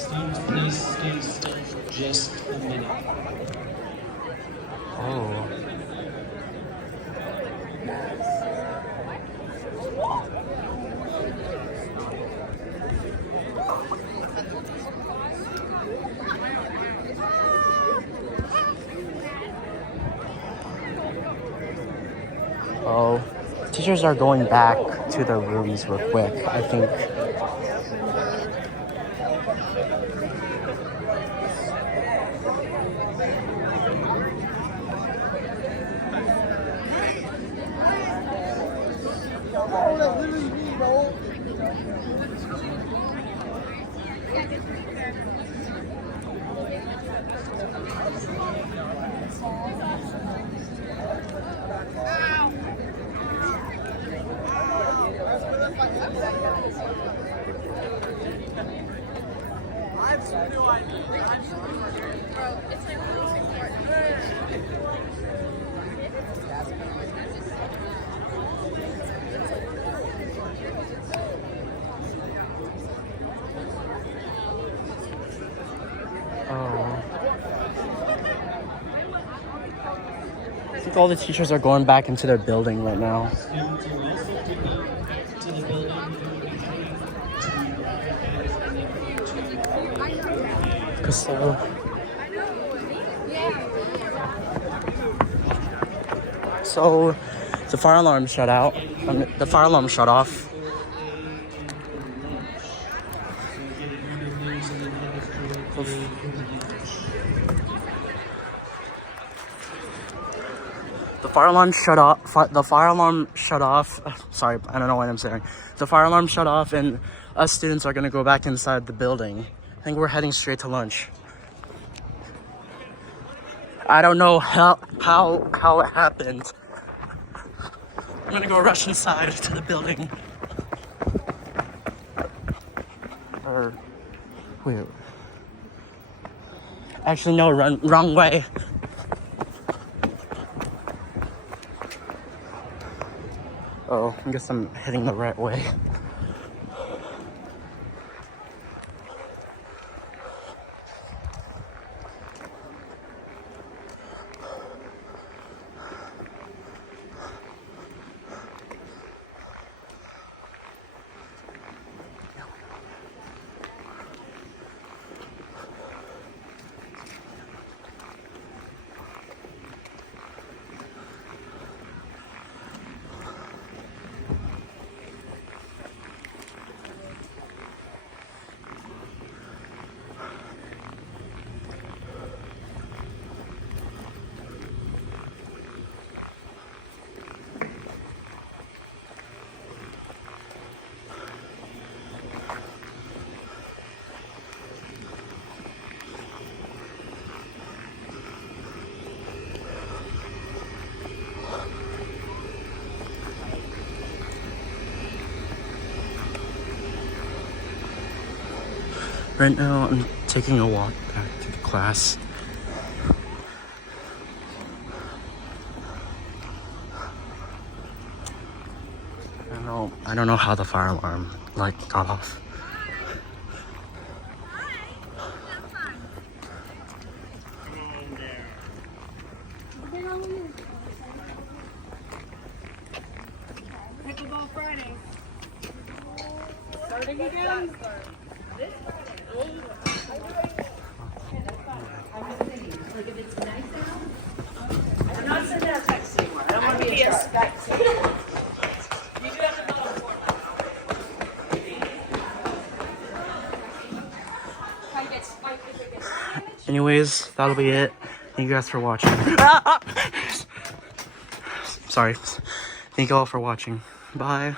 Students, please stay still for just a minute. Oh. Oh, teachers are going back to their rooms real quick, I think. Oh. I think all the teachers are going back into their building right now. Students are also to go to the building. So the fire alarm shut out. The fire alarm shut off. The fire alarm shut off. The fire alarm shut off. Sorry, I don't know what I'm saying. The fire alarm shut off, and us students are gonna go back inside the building. I think we're heading straight to lunch. I don't know how it happened. I'm gonna go rush inside to the building. Or wait. Actually, no, wrong way. Oh, I guess I'm heading the right way. Right now, I'm taking a walk back to the class. I don't know how the fire alarm got off. Pickleball Friday. Starting again. I'm not sending a text anymore. I don't want to be a text. You do have to follow the format. Anyways, that'll be it. Thank you guys for watching. Sorry. Thank you all for watching. Bye.